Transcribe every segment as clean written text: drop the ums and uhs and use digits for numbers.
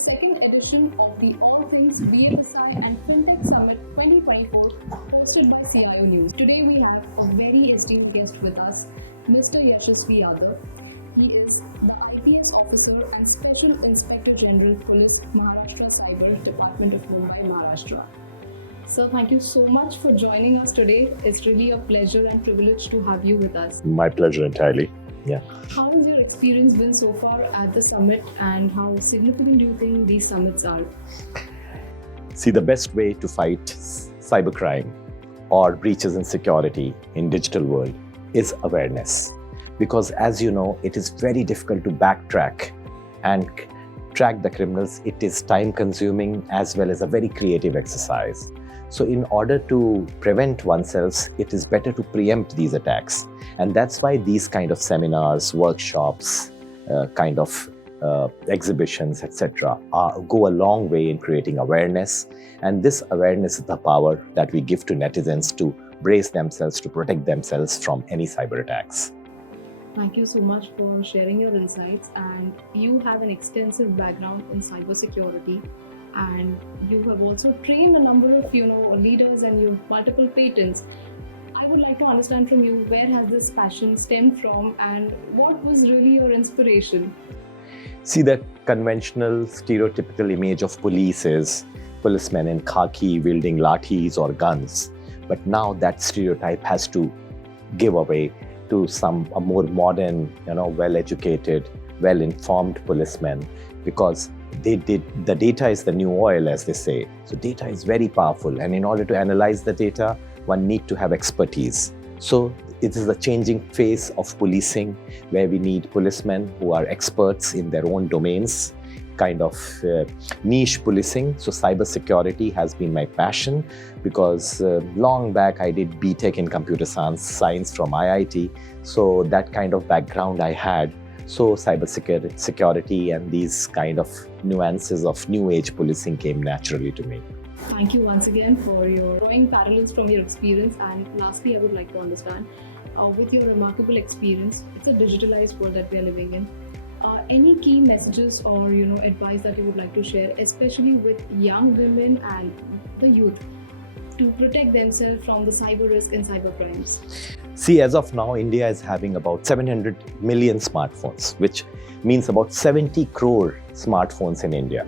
second edition of the All Things BFSI and Fintech Summit 2024 hosted by CIO News. Today we have a very esteemed guest with us, Mr. Yashasvi Yadav. He is the IPS officer and Special Inspector General Police, Maharashtra Cyber Department of Mumbai, Maharashtra. Sir, thank you so much for joining us today. It's really a pleasure and privilege to have you with us. My pleasure entirely. Yeah. How has your experience been so far at the summit, and how significant do you think these summits are? See, the best way to fight cybercrime or breaches in security in digital world is awareness. Because as you know, it is very difficult to backtrack and track the criminals. It is time consuming as well as a very creative exercise. So in order to prevent oneself, it is better to preempt these attacks. And that's why these kind of seminars, workshops, exhibitions, etc. go a long way in creating awareness. And this awareness is the power that we give to netizens to brace themselves, to protect themselves from any cyber attacks. Thank you so much for sharing your insights. And you have an extensive background in cybersecurity. And you have also trained a number of leaders, and you have multiple patents. I would like to understand from you, where has this passion stemmed from and what was really your inspiration? See, the conventional stereotypical image of police is policemen in khaki wielding lathis or guns. But now that stereotype has to give away to a more modern, well-educated, well-informed policemen, because the data is the new oil, as they say. So data is very powerful, and in order to analyze the data, one needs to have expertise. So it is a changing phase of policing, where we need policemen who are experts in their own domains, niche policing. So cybersecurity has been my passion, because long back I did BTech in computer science from IIT. So that kind of background I had. So cybersecurity and these kind of nuances of new age policing came naturally to me. Thank you once again for your drawing parallels from your experience. And lastly, I would like to understand, with your remarkable experience, it's a digitalized world that we are living in. Any key messages or advice that you would like to share, especially with young women and the youth, to protect themselves from the cyber risk and cyber crimes? See, as of now, India is having about 700 million smartphones, which means about 70 crore smartphones in India,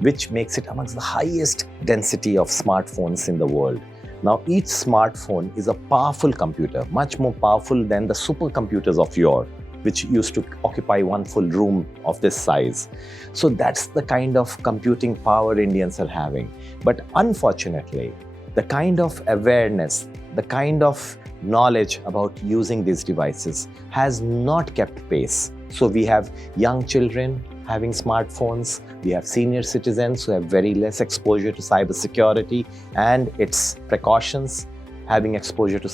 which makes it amongst the highest density of smartphones in the world. Now, each smartphone is a powerful computer, much more powerful than the supercomputers of yore, which used to occupy one full room of this size. So that's the kind of computing power Indians are having. But unfortunately, the kind of awareness, the kind of knowledge about using these devices has not kept pace. So we have young children having smartphones, we have senior citizens who have very less exposure to cybersecurity and its precautions, having exposure to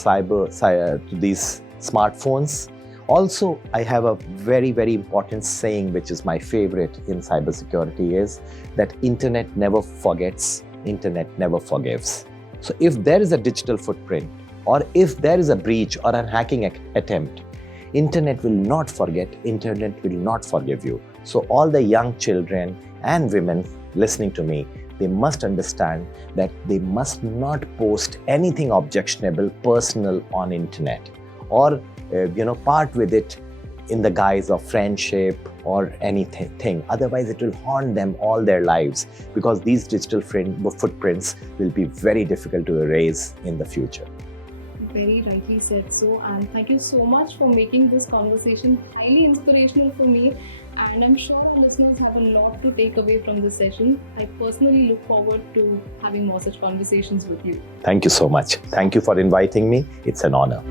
these smartphones. Also, I have a very, very important saying, which is my favorite in cybersecurity, is that internet never forgets, internet never forgives. So if there is a digital footprint, or if there is a breach or a hacking attempt, internet will not forget, internet will not forgive you. So all the young children and women listening to me, they must understand that they must not post anything objectionable, personal on internet, or part with it in the guise of friendship or anything. Otherwise, it will haunt them all their lives, because these digital footprints will be very difficult to erase in the future. Very rightly said so, and thank you so much for making this conversation highly inspirational for me, and I'm sure our listeners have a lot to take away from this session. I personally look forward to having more such conversations with you. Thank you so much. Thank you for inviting me. It's an honor.